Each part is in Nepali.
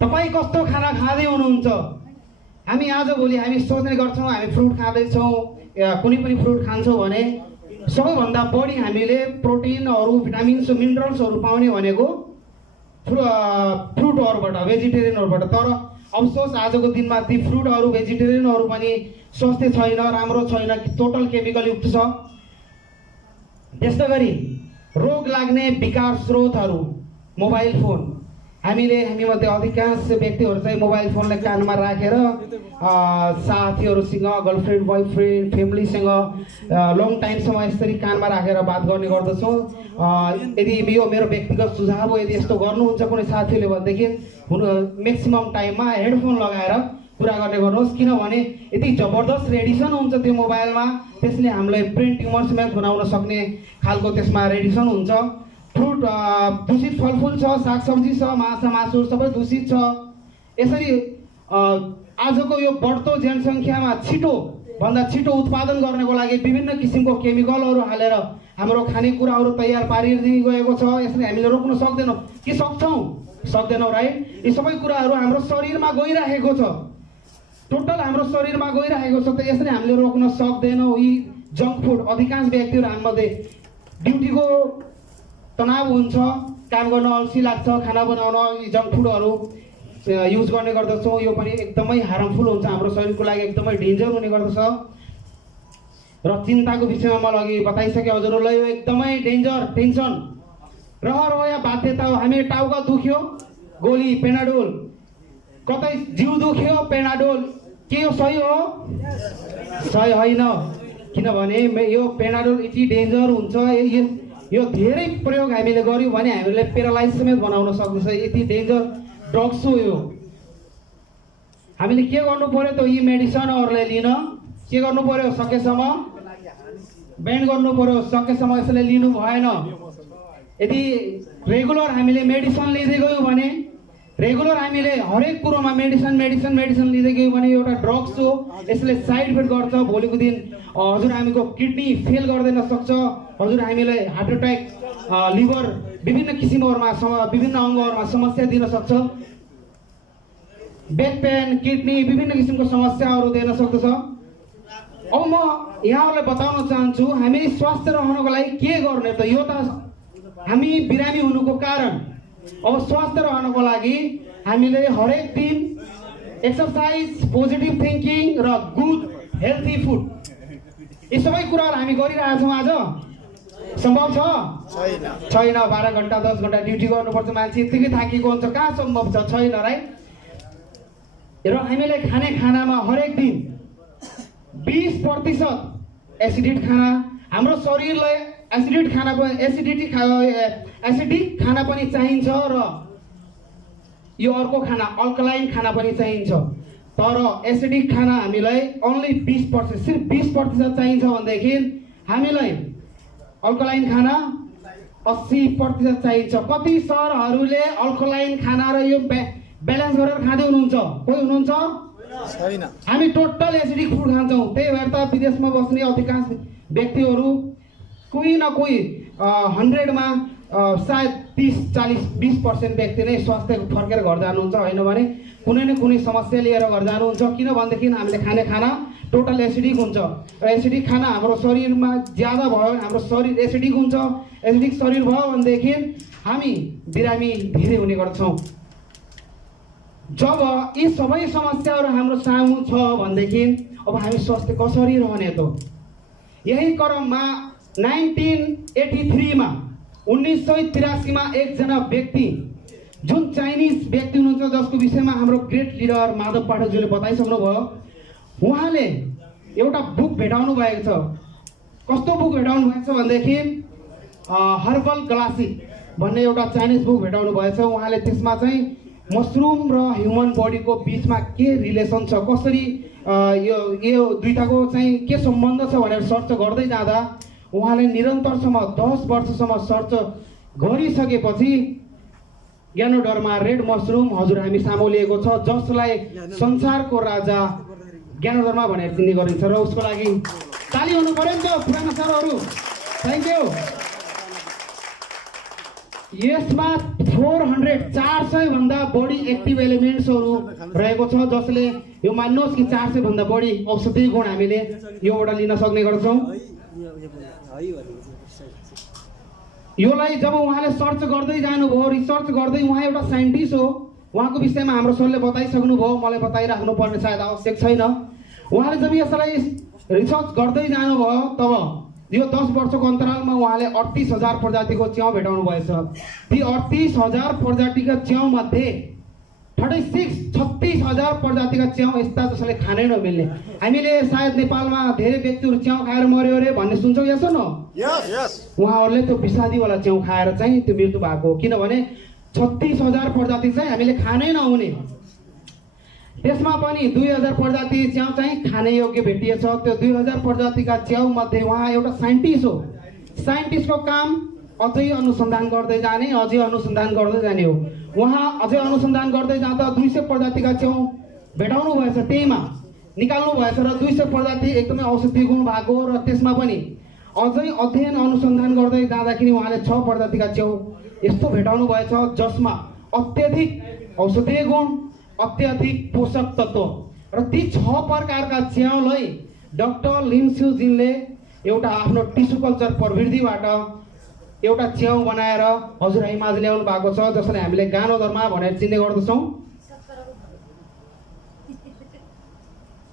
तपाईँ कस्तो खाना खाँदै हुनुहुन्छ? हामी आजभोलि हामी सोच्ने गर्छौँ हामी फ्रुट खाँदैछौँ या कुनै पनि फ्रुट खान्छौँ भने सबैभन्दा बढी हामीले प्रोटिनहरू भिटामिन्स मिनरल्सहरू पाउने भनेको फ्रुटहरूबाट भेजिटेरियनहरूबाट। तर अफसोस आजको दिनमा ती फ्रुटहरू भेजिटेरियनहरू पनि स्वास्थ्य छैन, राम्रो छैन, टोटल केमिकल युक्त छ। त्यस्तै गरी रोग लाग्ने विकार स्रोतहरू मोबाइल फोन। हामीमध्ये अधिकांश व्यक्तिहरू चाहिँ मोबाइल फोनलाई कानमा राखेर साथीहरूसँग गर्लफ्रेन्ड बोयफ्रेन्ड फ्यामिलीसँग लङ टाइमसम्म यसरी कानमा राखेर बात गर्ने गर्दछौँ। यदि यो मेरो व्यक्तिगत सुझाव हो, यदि यस्तो गर्नुहुन्छ कुनै साथीले भनेदेखि म्याक्सिमम टाइममा हेडफोन लगाएर कुरा गर्ने गर्नुहोस्, किनभने यति जबरदस्त रेडिसन हुन्छ त्यो मोबाइलमा, त्यसले हामीलाई ब्रेन ट्युमर समेत बनाउन सक्ने खालको त्यसमा रेडिसन हुन्छ। फ्रुट दूषित फलफुल छ, सागसब्जी छ, माछा मासु सबै दूषित छ। यसरी आजको यो बढ्दो जनसङ्ख्यामा छिटोभन्दा छिटो उत्पादन गर्नको लागि विभिन्न किसिमको केमिकलहरू हालेर हाम्रो खानेकुराहरू तयार पारिदिइ गएको छ। यसरी हामीले रोक्न सक्दैनौँ कि सक्छौँ? सक्दैनौँ, राइट? यी सबै कुराहरू हाम्रो शरीरमा गइरहेको छ, टोटल हाम्रो शरीरमा गइरहेको छ। त यसरी हामीले रोक्न सक्दैनौँ। यी जङ्क फुड अधिकांश व्यक्तिहरू हामीमध्ये ड्युटीको तनाव हुन्छ, काम गर्न अल्छी लाग्छ, खाना बनाउन यी जङ्क फुडहरू युज गर्ने गर्दछौँ। यो पनि एकदमै हार्मफुल हुन्छ, हाम्रो शरीरको लागि एकदमै डेन्जर हुने गर्दछ। र चिन्ताको विषयमा मैले अघि बताइसकेँ हजुरहरूलाई, यो एकदमै डेन्जर। टेन्सन रहर या बाध्यता हो। हामी टाउका दुख्यो गोली पेनाडोल, कतै जिउ दुख्यो पेनाडोल, के यो सही हो? सही होइन, किनभने यो पेनाडोल यति डेन्जर हुन्छ। यो धेरै प्रयोग हामीले गर्यौँ भने हामीले पेरालाइज समेत बनाउन सक्दछ। यति डेन्जर ड्रग्स हो यो। हामीले के गर्नु पर्यो त? यी मेडिसिनहरूलाई लिन के गर्नु पर्यो? सकेसम्म ब्यान गर्नु पर्यो, सकेसम्म यसले लिनु भएन। यदि रेगुलर हामीले मेडिसिन लिँदै गयौँ भने, रेगुलर हामीले हरेक कुरोमा मेडिसिन लिँदै गयौँ भने एउटा ड्रग्स हो। यसले साइड इफेक्ट गर्छ। भोलिको दिन हजुर हामीको किडनी फेल गरिदिन सक्छ, हजुर हामीलाई हार्ट एट्याक, लिभर विभिन्न किसिमहरूमा विभिन्न अङ्गहरूमा समस्या दिन सक्छ। ब्याक पेन, किडनी विभिन्न किसिमको समस्याहरू दिन सक्दछ। अब म यहाँहरूलाई बताउन चाहन्छु हामी स्वस्थ रहनको लागि के गर्ने त? यो त हामी बिरामी हुनुको कारण। अब स्वस्थ रहनको लागि हामीले हरेक दिन एक्सरसाइज, पोजिटिभ थिङ्किङ र गुड हेल्थी फुड, यी सबै कुराहरू हामी गरिरहेछौँ। आज सम्भव छ? छैन। 12 घन्टा 10 घन्टा ड्युटी गर्नुपर्छ, मान्छे यतिकै थाकेको हुन्छ, कहाँ सम्भव छ? छैन, राइट? र हामीले खाने खानामा हरेक दिन 20% एसिडिक खाना, हाम्रो शरीरलाई एसिडिक खाना पनि चाहिन्छ र यो अर्को खाना अल्कलाइन खाना पनि चाहिन्छ। तर एसिडिक खाना हामीलाई ओन्ली 20%, सिर्फ 20% चाहिन्छ भनेदेखि हामीलाई अल्कलाइन खाना 80% चाहिन्छ। कति सरहरूले अल्कलाइन खाना र यो ब्यालेन्स गरेर खाँदै हुनुहुन्छ? कोही हुनुहुन्छ? छैन। हामी टोटल एसिडिक फुड खान्छौँ। त्यही भएर त विदेशमा बस्ने अधिकांश व्यक्तिहरू कोही न कोही 100 मा सायद 30-40-20% व्यक्ति नै स्वास्थ्य फर्केर घर जानुहुन्छ, होइन भने कुनै न कुनै समस्या लिएर घर जानुहुन्छ। किनभनेदेखि हामीले खाने खाना टोटल एसिडिक हुन्छ र एसिडिक खाना हाम्रो शरीरमा ज्यादा भयो, हाम्रो शरीर एसिडिक हुन्छ। एसिडिक शरीर भयो भनेदेखि हामी बिरामी धेरै हुने गर्छौँ। जब यी सबै समस्याहरू हाम्रो सामु छ भनेदेखि अब हामी स्वास्थ्य कसरी रहने त? यही क्रममा 1983 मा 1983 मा एकजना व्यक्ति, जुन चाइनिज व्यक्ति हुनुहुन्छ जसको विषयमा हाम्रो ग्रेट लिडर माधव पाठकज्यूले बताइसक्नुभयो, उहाँले एउटा बुक भेटाउनु भएको छ। कस्तो बुक भेटाउनु भएको छ भनेदेखि हर्बल क्लासिक भन्ने एउटा चाइनिज बुक भेटाउनु भएछ। उहाँले त्यसमा चाहिँ मसरुम र ह्युमन बडीको बिचमा के रिलेसन छ, कसरी यो दुईटाको चाहिँ के सम्बन्ध छ भनेर सर्च गर्दै जाँदा उहाँले निरन्तरसम्म 10 वर्षसम्म सर्च गरिसकेपछि ज्ञानोडर्मा रेड मसरुम हजुर हामी सामु लिएको छ, जसलाई संसारको राजा ज्ञानोडर्मा भनेर चिन्ने गरिन्छ र उसको लागि ताली हुनु पर्यो नि त पुराना सरहरू। Thank you. यसमा 400 भन्दा बढी एक्टिभ एलिमेन्ट्सहरू रहेको छ, जसले यो मान्नुहोस् कि 400 भन्दा बढी औषधीय गुण हामीले योबाट लिन सक्ने गर्छौँ। योलाई जब उहाँले सर्च गर्दै जानुभयो, रिसर्च गर्दै, उहाँ एउटा साइन्टिस्ट हो, उहाँको विषयमा हाम्रो सरले बताइसक्नु भयो, मलाई बताइराख्नु पर्ने सायद आवश्यक छैन। उहाँले जब यसलाई रिसर्च गर्दै जानुभयो तब यो 10 वर्षको अन्तरालमा उहाँले 38,000 प्रजातिको च्याउ भेटाउनु भएछ। ती 38,000 प्रजातिका च्याउ मध्ये 36,000 प्रजातिका च्याउ यस्ता जसले खानै नमिल्ने। हामीले सायद नेपालमा धेरै व्यक्तिहरू च्याउ खाएर मर्यो अरे भन्ने सुन्छौँ, यस न? उहाँहरूले त्यो विषादीवाला च्याउ खाएर चाहिँ त्यो मृत्यु भएको हो, किनभने 36,000 प्रजाति चाहिँ हामीले खानै नहुने। त्यसमा पनि 2,000 प्रजाति च्याउ चाहिँ खाने योग्य भेटिएछ। त्यो 2,000 प्रजातिका च्याउ मध्ये उहाँ एउटा साइन्टिस्ट हो। साइन्टिस्टको काम अझै अनुसन्धान गर्दै जाने, अझै अनुसन्धान गर्दै जाने हो। उहाँ अझै अनुसन्धान गर्दै जाँदा 200 प्रजातिका च्याउ भेटाउनु भएछ, त्यहीमा निकाल्नु भएछ र 200 प्रजाति एकदमै औषधीय गुण भएको, र त्यसमा पनि अझै अध्ययन अनुसन्धान गर्दै जाँदाखेरि उहाँले 6 प्रजातिका च्याउ यस्तो भेटाउनु भएछ जसमा अत्यधिक औषधीय गुण, अत्यधिक पोषक तत्व, र ती 6 प्रकारका च्याउलाई डाक्टर लिन स्युजिनले एउटा आफ्नो टिस्यु कल्चर प्रविधिबाट एउटा च्याउ बनाएर हजुरआइमाझ ल्याउनु भएको छ, जसलाई हामीले गानोदर्मा भनेर चिन्ने गर्दछौँ।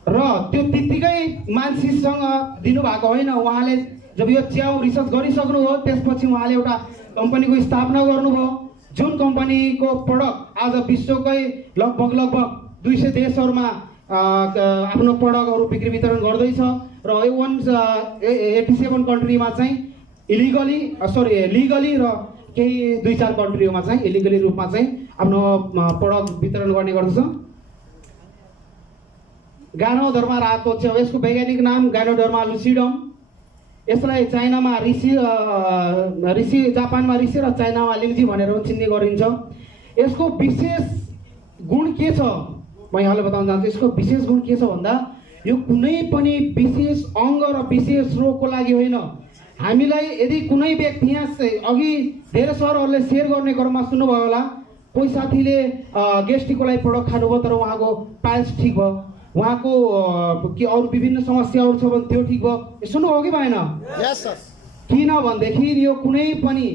र त्यो त्यत्तिकै मान्छेसँग दिनुभएको होइन। उहाँले जब यो च्याउ रिसर्च गरिसक्नु हो, त्यसपछि उहाँले एउटा कम्पनीको स्थापना गर्नुभयो, जुन कम्पनीको प्रडक्ट आज विश्वकै लगभग 200 देशहरूमा आफ्नो प्रडक्टहरू बिक्री वितरण गर्दैछ, र 187 कन्ट्रीमा चाहिँ लिगली र केही 2-4 कन्ट्रीमा चाहिँ इलिगली रूपमा चाहिँ आफ्नो प्रडक्ट वितरण गर्ने गर्दछ। गानोडर्मा रातो च्याउ, यसको वैज्ञानिक नाम गानोडर्मा लुसिडम। यसलाई चाइनामा ऋषि जापानमा ऋषि र चाइनामा लिङ्जी भनेर पनि चिन्ने गरिन्छ। यसको विशेष गुण के छ म यहाँलाई बताउन चाहन्छु। यसको विशेष गुण के छ भन्दा यो कुनै पनि विशेष अङ्ग र विशेष रोगको लागि होइन। हामीलाई यदि कुनै व्यक्ति यहाँ अघि धेरै सरहरूले सेयर गर्ने क्रममा सुन्नुभयो होला, कोही साथीले गेस्ट्रिकको लागि प्रडक्ट खानुभयो तर उहाँको पाइल्स ठिक भयो, उहाँको के अरू विभिन्न समस्याहरू छ भने त्यो ठिक भयो, सुन्नुभयो कि भएन? किनभनेदेखि यो कुनै पनि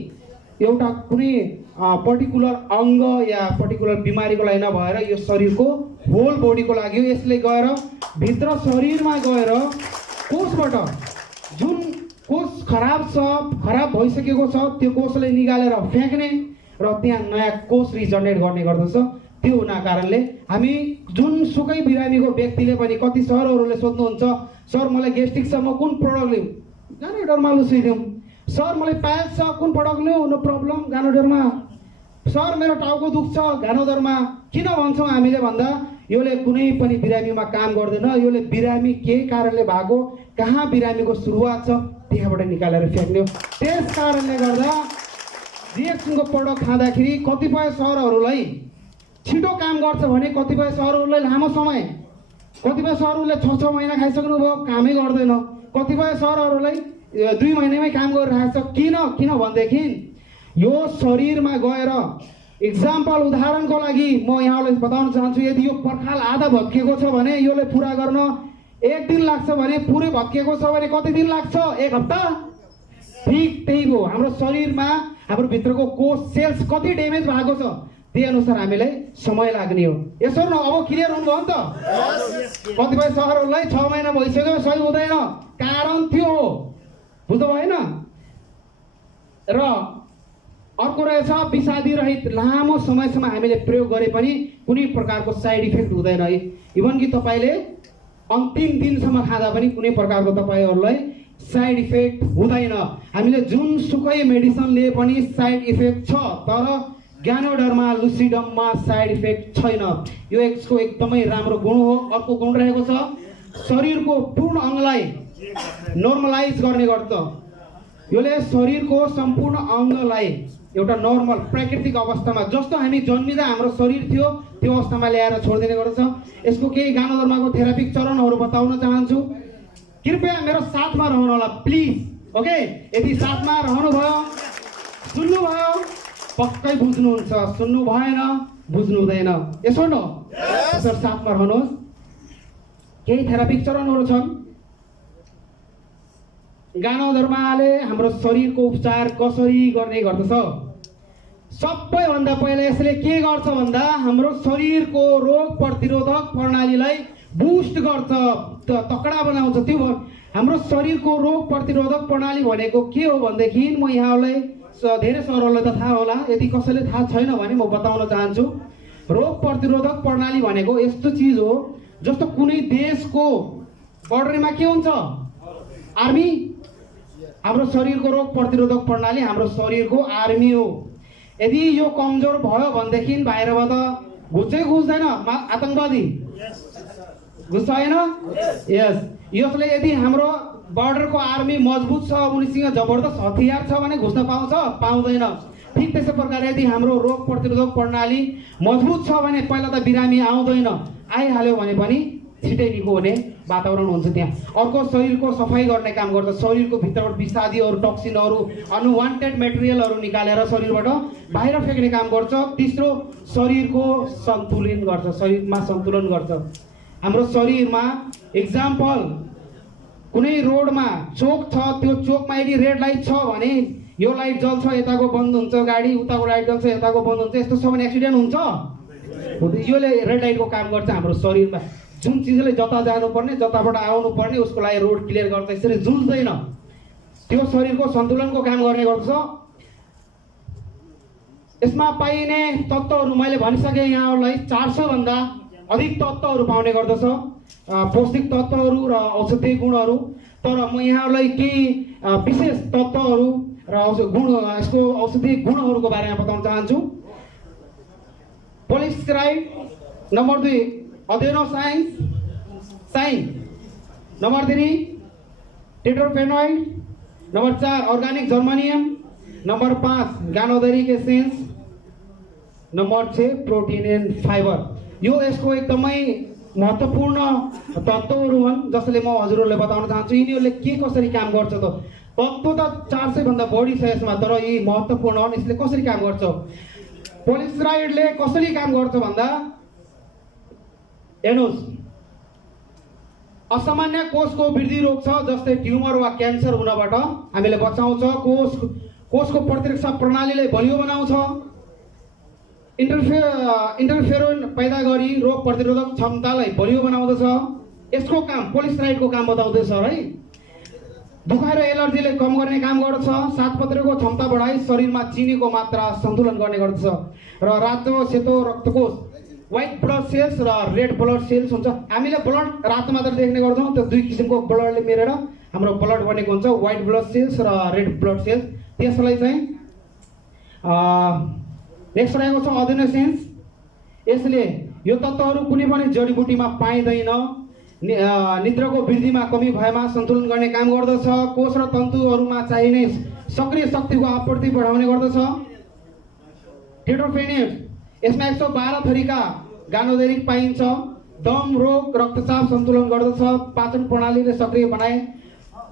एउटा कुनै पर्टिकुलर अङ्ग या पर्टिकुलर बिमारीको लागि नभएर यो शरीरको होल बडीको लागि हो। यसले गएर भित्र शरीरमा गएर कोषबाट जुन कोष खराब भइसकेको छ त्यो कोषलाई निकालेर फ्याँक्ने र त्यहाँ नयाँ कोष रिजनरेट गर्ने गर्दछ। त्यो हुना कारणले हामी जुन सुकै बिरामीको व्यक्तिले पनि कति सरहरूले सोध्नुहुन्छ, सर मलाई गेस्ट्रिक छ म कुन प्रडक्ट लिउँ? गानोडर्मा लुसिडियम। सर मलाई पाइल्स छ कुन प्रडक्ट लिउँ? No problem Ganoderma. सर मेरो टाउको दुख्छ गानोडर्मा। किन भन्छौँ हामीले भन्दा योले कुनै पनि बिरामीमा काम गर्दैन। योले बिरामी के कारणले भएको, कहाँ बिरामीको सुरुवात छ त्यहाँबाट निकालेर फ्याँक्ने हो। त्यस कारणले गर्दा रिएक्सनको प्रडक्ट खाँदाखेरि कतिपय सरहरूलाई छिटो काम गर्छ भने कतिपय सरहरूलाई लामो समय, कतिपय सरहरूले 6 महिना खाइसक्नु भयो कामै गर्दैन, कतिपय सरहरूलाई 2 महिनामै काम गरिरहेको छ। किन भनेदेखि यो शरीरमा गएर इक्जाम्पल उदाहरणको लागि म यहाँलाई बताउन चाहन्छु, यदि यो पर्खाल आधा भत्किएको छ भने यसले पुरा गर्न 1 दिन लाग्छ भने पुरै भत्किएको छ भने कति दिन लाग्छ? 1 हप्ता। ठिक त्यही हो, हाम्रो शरीरमा हाम्रो भित्रको कोष सेल्स कति ड्यामेज भएको छ त्यही अनुसार हामीलाई समय लाग्ने हो। यसो न, अब क्लियर हुनुभयो नि त? कतिपय सहरहरूलाई 6 महिना भइसक्यो सही हुँदैन, कारण त्यो हो, बुझ्नु भएन? र अर्को रहेछ विषादी रहित लामो समयसम्म हामीले प्रयोग गरे पनि कुनै प्रकारको साइड इफेक्ट हुँदैन। इभन कि तपाईँले अन्तिम दिनसम्म खाँदा पनि कुनै प्रकारको तपाईँहरूलाई साइड इफेक्ट हुँदैन। हामीले जुन सुकै मेडिसिन लिए पनि साइड इफेक्ट छ, तर गानोडर्मा लुसिडममा साइड इफेक्ट छैन। यो यसको एकदमै राम्रो गुण हो। अर्को गुण रहेको छ शरीरको पूर्ण अङ्गलाई नर्मलाइज गर्ने गर्छ। योले शरीरको सम्पूर्ण अङ्गलाई एउटा नर्मल प्राकृतिक अवस्थामा, जस्तो हामी जन्मिँदा हाम्रो शरीर थियो त्यो अवस्थामा ल्याएर छोडिदिने गर्दछ। यसको केही गानोडर्माको थेरापिक चरणहरू बताउन चाहन्छु। कृपया मेरो साथमा रहनु होला प्लिज। ओके, यदि साथमा रहनुभयो, सुन्नुभयो, पक्कै बुझ्नुहुन्छ, सुन्नु भएन, बुझ्नु हुँदैन। यसो न सर साथमा रहनुहोस्। केही थेरापिक चरणहरू छन्। गानोधर्माले हाम्रो शरीरको उपचार कसरी गर्ने गर्दछ? सबैभन्दा पहिला यसले के गर्छ भन्दा हाम्रो शरीरको रोग प्रतिरोधक प्रणालीलाई बुस्ट गर्छ, तकडा बनाउँछ। त्यो हाम्रो शरीरको रोग प्रतिरोधक प्रणाली भनेको के हो भनेदेखि म यहाँलाई धेरै सरहरूलाई त थाहा होला, यदि कसैले थाहा छैन भने म बताउन चाहन्छु। रोग प्रतिरोधक प्रणाली भनेको यस्तो चिज हो जस्तो कुनै देशको बर्डरमा के हुन्छ? आर्मी। हाम्रो शरीरको रोग प्रतिरोधक प्रणाली हाम्रो शरीरको आर्मी हो। यदि यो कमजोर भयो भनेदेखि बाहिरबाट घुस्दै घुस्दैन आतंकवादी, घुस्छ होइन? यस, यसले यदि हाम्रो बर्डरको आर्मी मजबुत छ, उनीसँग जबरदस्त हतियार छ भने घुस्न पाउँछ? पाउँदैन। ठिक त्यसै प्रकार यदि हाम्रो रोग प्रतिरोधक प्रणाली मजबुत छ भने पहिला त बिरामी आउँदैन, आइहाल्यो भने पनि छिटै निको हुने वातावरण हुन्छ त्यहाँ। अर्को शरीरको सफाइ गर्ने काम गर्छ, शरीरको भित्रबाट विषादीहरू, टक्सिनहरू, अनवान्टेड मेटेरियलहरू निकालेर शरीरबाट बाहिर फ्याँक्ने काम गर्छ। तेस्रो शरीरको सन्तुलन गर्छ, शरीरमा सन्तुलन गर्छ। हाम्रो शरीरमा एक्जाम्पल कुनै रोडमा चोक छ, त्यो चोकमा यदि रेड लाइट छ भने यो लाइट जल्छ यताको बन्द हुन्छ गाडी, उताको लाइट जल्छ यताको बन्द हुन्छ, यस्तो छ भने एक्सिडेन्ट हुन्छ? योले रेड लाइटको काम गर्छ हाम्रो शरीरमा। जुन चिजले जता जानुपर्ने जताबाट आउनुपर्ने उसको लागि रोड क्लियर गर्छ, यसरी जुल्दैन, त्यो शरीरको सन्तुलनको काम गर्ने गर्छ। यसमा पाइने तत्त्वहरू मैले भनिसकेँ यहाँहरूलाई, 400 भन्दा अधिक तत्त्वहरू पाउने गर्दछ, पौष्टिक तत्त्वहरू र औषधीय गुणहरू। तर म यहाँहरूलाई केही विशेष तत्त्वहरू र यसको औषधीय गुणहरूको बारेमा बताउन चाहन्छु। Polysaccharide, number 2 adenosine, number 3 triterpenoid, number 4 organic germanium, number 5 ganoderic essence, number 6 protein and fibre. यो यसको एकदमै महत्त्वपूर्ण तत्त्वहरू हुन् जसले म हजुरहरूलाई बताउन चाहन्छु। यिनीहरूले के कसरी काम गर्छ त? तत्त्व त 400 भन्दा बढी छ यसमा, तर यी महत्त्वपूर्ण हुन्। यसले कसरी काम गर्छ? पोलिसराइडले कसरी काम गर्छ भन्दा हेर्नुहोस्, असामान्य कोषको वृद्धि रोक्छ, जस्तै ट्युमर वा क्यान्सर हुनबाट हामीले बचाउँछ। कोषको प्रतिरक्षा प्रणालीलाई बलियो बनाउँछ। इन्टरफेरोन पैदा गरी रोग प्रतिरोधक क्षमतालाई बलियो बनाउँदछ। यसको काम पोलिसराइडको काम बताउँदैछ है। दुखाइ र एलर्जीले कम गर्ने काम गर्छ। सातपत्रेको क्षमता बढाई शरीरमा चिनीको मात्रा सन्तुलन गर्ने गर्दछ। र रातो सेतो रक्तकोष, व्हाइट ब्लड सेल्स र रेड ब्लड सेल्स हुन्छ। हामीले ब्लड रातो मात्र देख्ने गर्छौँ, त्यो दुई किसिमको ब्लडले मिलेर हाम्रो ब्लड बनेको हुन्छ, व्हाइट ब्लड सेल्स र रेड ब्लड सेल्स। त्यसलाई चाहिँ नेक्स्ट रहेको छ अडेनोसेन्स। यसले यो तत्त्वहरू कुनै पनि जडीबुटीमा पाइँदैन। निद्राको वृद्धिमा कमी भएमा सन्तुलन गर्ने काम गर्दछ। कोष र तन्तुहरूमा चाहिने सक्रिय शक्तिको आपूर्ति बढाउने गर्दछ। टेट्राफेनोइड, यसमा 112 थरीका गानोदेरिक पाइन्छ। दम, रोग, रक्तचाप सन्तुलन गर्दछ। पाचन प्रणालीले सक्रिय बनाए।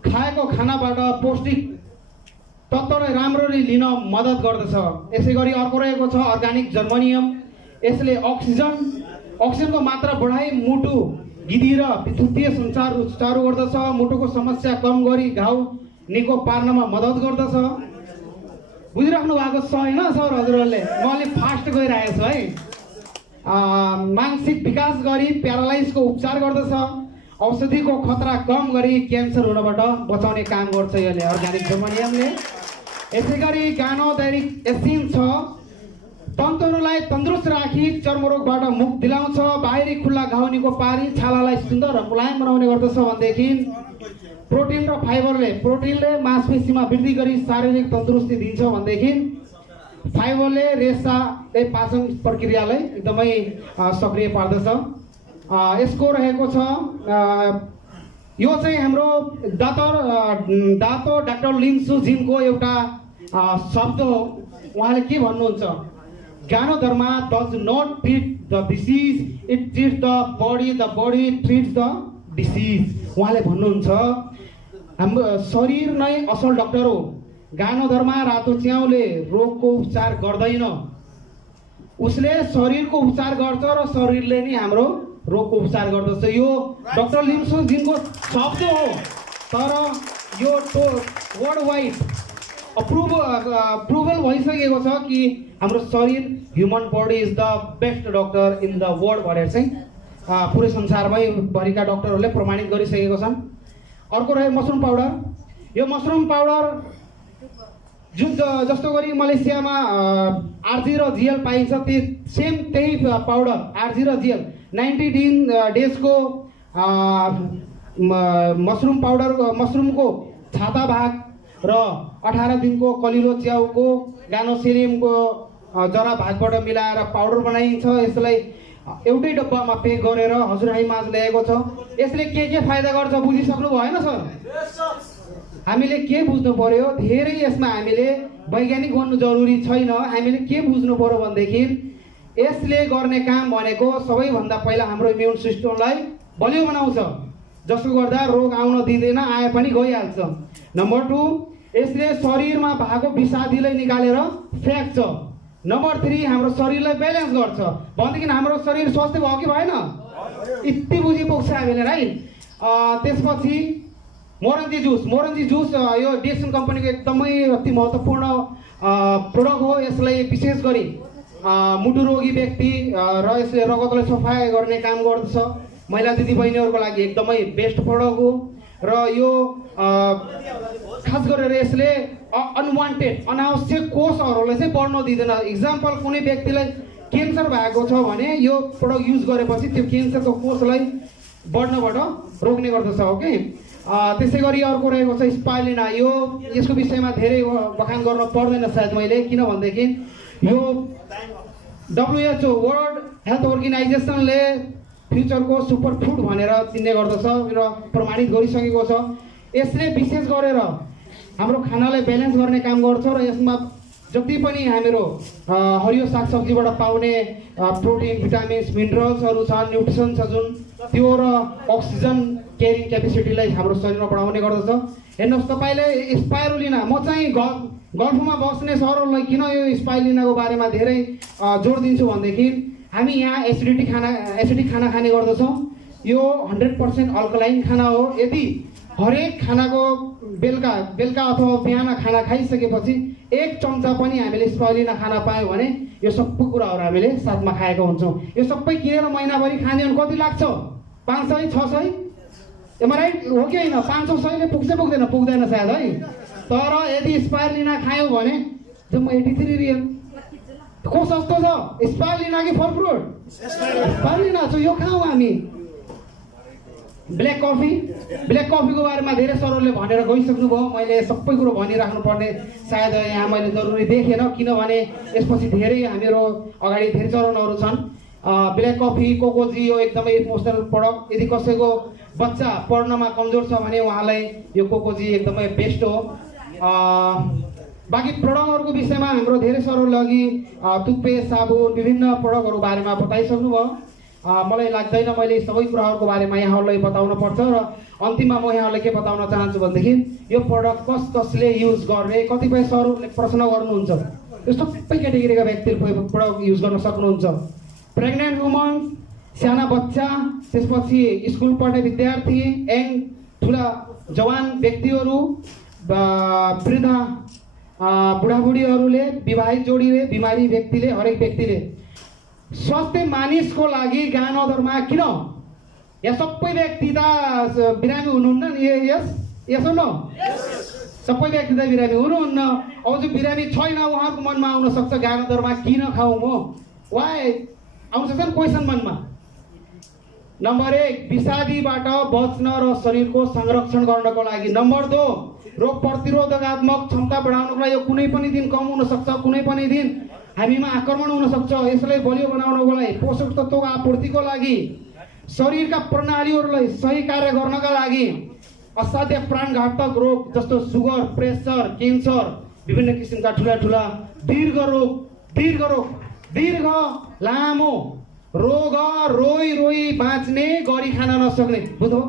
खाएको खानाबाट पौष्टिक तत्त्वलाई राम्ररी लिन मद्दत गर्दछ। यसै गरी अर्को रहेको छ अर्गानिक जर्मेनियम। यसले अक्सिजनको मात्रा बढाई मुटु, गिदी र विद्युतीय सञ्चार सुचारू गर्दछ। मुटुको समस्या कम गरी घाउ निको पार्नमा मद्दत गर्दछ। बुझिराख्नु भएको छ होइन सर हजुरहरूले? म अलिक फास्ट गइरहेको छु है। मानसिक विकास गरी प्यारालाइजको उपचार गर्दछ। औषधिको खतरा कम गरी क्यान्सर हुनबाट बचाउने काम गर्छ यसले, अर्गानिक जर्मेनियमले। यसै गरी गानोदेरिक एसेन्स छ। तन्तुहरूलाई तन्दुरुस्त राखी चर्मरोगबाट मुक्त दिलाउँछ। बाहिरी खुल्ला घाउ निको पारी छालालाई सुन्दर र मुलायम बनाउने गर्दछ। भनेदेखि प्रोटिन र फाइबरले, प्रोटिनले मांसपेशीमा वृद्धि गरी शारीरिक तन्दुरुस्ती दिन्छ। भनेदेखि फाइबरले रेसाले पाचन प्रक्रियालाई एकदमै सक्रिय पार्दछ। यसको रहेको छ यो चाहिँ हाम्रो डाक्टर लिन्सु जिनको एउटा शब्द हो। उहाँले के भन्नुहुन्छ? Ganoderma does not treat the disease, it treats the body treats the disease. उहाँले भन्नुहुन्छ हाम्रो शरीर नै असल डाक्टर हो। गानोधर्मा रातो च्याउले रोगको उपचार गर्दैन, उसले शरीरको उपचार गर्छ र शरीरले नै हाम्रो रोगको उपचार गर्दछ। यो डाक्टर लिम्सुङजीको शब्द हो, तर यो वर्ल्ड वाइड अप्रुभल भइसकेको छ कि हाम्रो शरीर, human body is the best doctor in the world भनेर चाहिँ पुरै संसारमै भरिका डक्टरहरूले प्रमाणित गरिसकेको छन्। अर्को रह्यो मसरुम पाउडर। यो मसरुम पाउडर जुन जस्तो गरी मलेसियामा आरजी र जिएल पाइन्छ, त्यही पाउडर आरजी र जिएल 90 डेजको मसरुम पाउडर, मसरुमको छाता भाग र 18 दिनको कलिलो च्याउको गानोसेरियमको जरा भागबाट मिलाएर पाउडर बनाइन्छ। यसलाई एउटै डब्बामा पेक गरेर हजुरआइमाझ ल्याएको छ। यसले के फाइदा गर्छ बुझिसक्नु भएन सर? हामीले के बुझ्नु पर्यो, धेरै यसमा हामीले वैज्ञानिक बन्नु जरुरी छैन। हामीले के बुझ्नु पर्यो भनेदेखि यसले गर्ने काम भनेको सबैभन्दा पहिला हाम्रो इम्युन सिस्टमलाई बलियो बनाउँछ, जसको गर्दा रोग आउन दिँदैन, आए पनि गइहाल्छ। नम्बर 2, यसले शरीरमा भएको विषादीलाई निकालेर फ्याँक्छ। नम्बर 3, हाम्रो शरीरलाई ब्यालेन्स गर्छ। भनेदेखि हाम्रो शरीर स्वस्थ भयो कि भएन? यति बुझी पुग्छ हामीले राइट। त्यसपछि मोरन्जी जुस यो डिएसएन कम्पनीको एकदमै अति महत्त्वपूर्ण प्रोडक्ट हो। यसलाई विशेष गरी मुटु रोगी व्यक्ति र यसले रगतलाई सफा गर्ने काम गर्दछ। महिला दिदीबहिनीहरूको लागि एकदमै बेस्ट प्रोडक्ट हो र यो खास गरेर यसले अनवान्टेड अनावश्यक कोषहरूलाई चाहिँ बढ्न दिँदैन। इक्जाम्पल, कुनै व्यक्तिलाई क्यान्सर भएको छ भने यो प्रोडक्ट युज गरेपछि त्यो क्यान्सरको कोषलाई बढ्नबाट रोक्ने गर्दछ। ओके, त्यसै गरी अर्को रहेको छ स्पाइरुलिना। यसको विषयमा धेरै बखान गर्न पर्दैन सायद मैले, किनभनेदेखि यो WHO वर्ल्ड हेल्थ अर्गनाइजेसनले फ्युचरको सुपर फुड भनेर चिन्ने गर्दछ र प्रमाणित गरिसकेको छ। यसले विशेष गरेर हाम्रो खानालाई ब्यालेन्स गर्ने काम गर्छ र यसमा जति पनि हाम्रो हरियो सागसब्जीबाट पाउने प्रोटिन, भिटामिन्स, मिनरल्सहरू छ, न्युट्रिसन छ जुन, त्यो र अक्सिजन क्यारिङ क्यापेसिटीलाई हाम्रो शरीरमा बढाउने गर्दछ। हेर्नुहोस्, तपाईँले स्पाइरुलिना, म चाहिँ गल्फमा बस्ने सरहरूलाई किन यो स्पाइरुलिनाको बारेमा धेरै जोड दिन्छु भनेदेखि हामी यहाँ एसिडिक खाना खाने गर्दछौँ। यो 100% अल्कलाइन खाना हो। यदि हरेक खानाको बेलुका अथवा बिहान खाना खाइसकेपछि 1 चम्चा पनि हामीले स्पाइरुलिना खाना पायौँ भने यो सबै कुराहरू हामीले साथमा खाएका हुन्छौँ। यो सबै किनेर महिनाभरि खाने भने कति लाग्छ? 500 600? एम राइट हो कि होइन? 500 पुग्दैन सायद है। तर यदि स्पाइरुलिना खायौँ भने जम्मा 83 रियल। को सस्तो छ, स्पाइरुलिना कि फल फ्रुट? स्पाइरुलिना छ। यो खाऊँ हामी। ब्ल्याक कफीको बारेमा धेरै सरहरूले भनेर गइसक्नु भयो। मैले सबै कुरो भनिराख्नु पर्ने सायद यहाँ मैले जरुरी देखेन, किनभने यसपछि धेरै हाम्रो अगाडि धेरै चरणहरू छन्। ब्ल्याक कफी, कोकोजी यो एकदमै इमोसनल प्रोडक्ट। यदि कसैको बच्चा पढ्नमा कमजोर छ भने उहाँलाई यो कोकोजी एकदमै बेस्ट हो। बाँकी प्रोडक्टहरूको विषयमा हाम्रो धेरै सरहरूले अघि टुथपेस्ट, साबुन, विभिन्न प्रोडक्टहरू बारेमा बताइसक्नु भयो। मलाई लाग्दैन मैले सबै कुराहरूको बारेमा यहाँहरूलाई बताउन पर्छ र अन्तिममा म यहाँहरूलाई के बताउन चाहन्छु भनेदेखि यो प्रोडक्ट कसले युज गर्ने, कतिपय सरहरूले प्रश्न गर्नुहुन्छ। यो सबै क्याटेगोरीका व्यक्तिले प्रोडक्ट युज गर्न सक्नुहुन्छ। प्रेग्नेन्ट वुमन, साना बच्चा, त्यसपछि स्कुल पढ्ने विद्यार्थी, यङ ठुला जवान व्यक्तिहरू, वृद्ध बुढाबुढीहरूले, विवाहित जोडीले, बिमारी व्यक्तिले, हरेक व्यक्तिले, स्वास्थ्य मानिसको लागि गानोधर्मा किन? या सबै व्यक्ति त बिरामी हुनुहुन्न नि? यस हो न? सबै व्यक्ति त बिरामी हुनुहुन्न। अब जो बिरामी छैन उहाँको मनमा आउन सक्छ गानोधर्मा किन खाऊ म? वाइ आउन सक्छ नि क्वेसन मनमा। नम्बर 1, विषादीबाट बच्न र शरीरको संरक्षण गर्नको लागि। नम्बर 2, रोग प्रतिरोधकात्मक क्षमता बढाउनको लागि। यो कुनै पनि दिन कम हुन सक्छ, कुनै पनि दिन हामीमा आक्रमण हुन सक्छ। यसलाई बलियो बनाउनको लागि, पोषक तत्त्वको आपूर्तिको लागि, शरीरका प्रणालीहरूलाई सही कार्य गर्नका लागि, असाध्य प्राणघातक रोग जस्तो सुगर, प्रेसर, क्यान्सर, विभिन्न किसिमका ठुला दीर्घ लामो रोग, रोई बाँच्ने, गरी खान नसक्ने, बुझ्नु?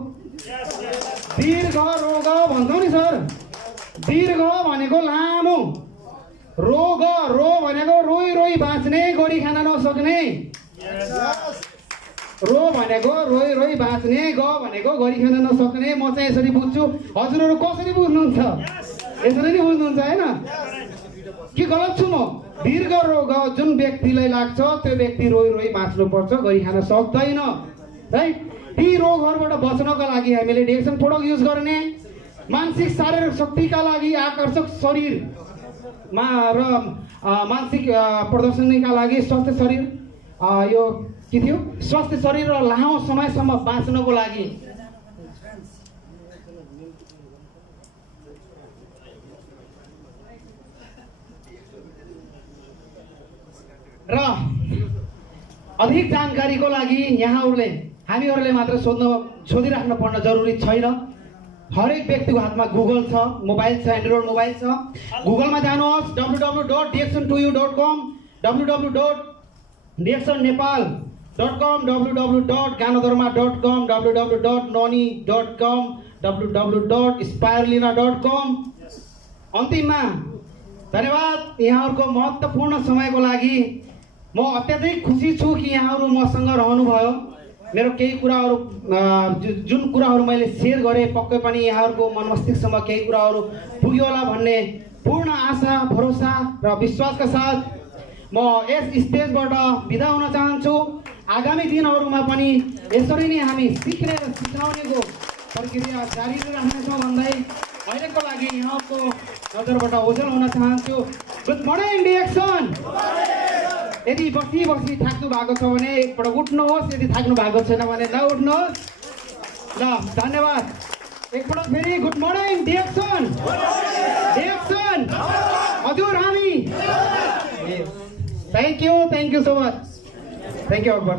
दीर्घ रोग भन्छौँ नि सर, दीर्घ भनेको लामो, रोग रो भनेको रोई रोई बाँच्ने, गरी खान नसक्ने। रो भनेको रोई रोई बाँच्ने, ग भनेको गरी खान नसक्ने। म चाहिँ यसरी बुझ्छु, हजुरहरू कसरी बुझ्नुहुन्छ? यसरी नै बुझ्नुहुन्छ होइन कि गलत छु म? दीर्घ रोग जुन व्यक्तिलाई लाग्छ त्यो व्यक्ति रोई रोई बाँच्नुपर्छ, गरी खान सक्दैन, राइट? ती रोगहरूबाट बच्नको लागि हामीले डिएक्सन प्रोडक्ट युज गर्ने, मानसिक शारीरिक शक्तिका लागि आकर्षक शरीरमा र मानसिक प्रदर्शनीका लागि स्वस्थ शरीर, यो के थियो? स्वस्थ शरीर र लामो समयसम्म बाँच्नको लागि। र अधिक जानकारीको लागि यहाँहरूले हामीहरूले मात्र सोधिराख्न पर्न जरुरी छैन। हरेक व्यक्तिको हातमा गुगल छ, मोबाइल छ, एन्ड्रोइड मोबाइल छ। गुगलमा जानुहोस्, www.dxon2u.com, www.dxonnepal.com, www.ganodharma.com, www.noni.com, www.spirulina.com। अन्तिममा धन्यवाद यहाँहरूको महत्त्वपूर्ण समयको लागि। म अत्याधिक खुसी छु कि यहाँहरू मसँग रहनुभयो। मेरो केही कुराहरू जुन कुराहरू मैले सेयर गरेँ पक्कै पनि यहाँहरूको मन मस्तिष्कसम्म केही कुराहरू पुग्यो होला भन्ने पूर्ण आशा, भरोसा र विश्वासका साथ म यस स्टेजबाट बिदा हुन चाहन्छु। आगामी दिनहरूमा पनि यसरी नै हामी सिक्ने र सिकाउनेको प्रक्रिया जारी राख्नेछौँ भन्दै अहिलेको लागि यहाँको नजरबाट ओझल हुन चाहन्छु। Good morning DXN. यदि बसी बसी थाक्नु भएको छ भने एकपल्ट उठ्नुहोस्, यदि थाक्नु भएको छैन भने नउठ्नुहोस्। ल धन्यवाद। एकपल्ट फेरि गुड मर्निङ डिएक्सन। डिएक्सन हजुर हामी। Thank you so much. Thank you Akbar.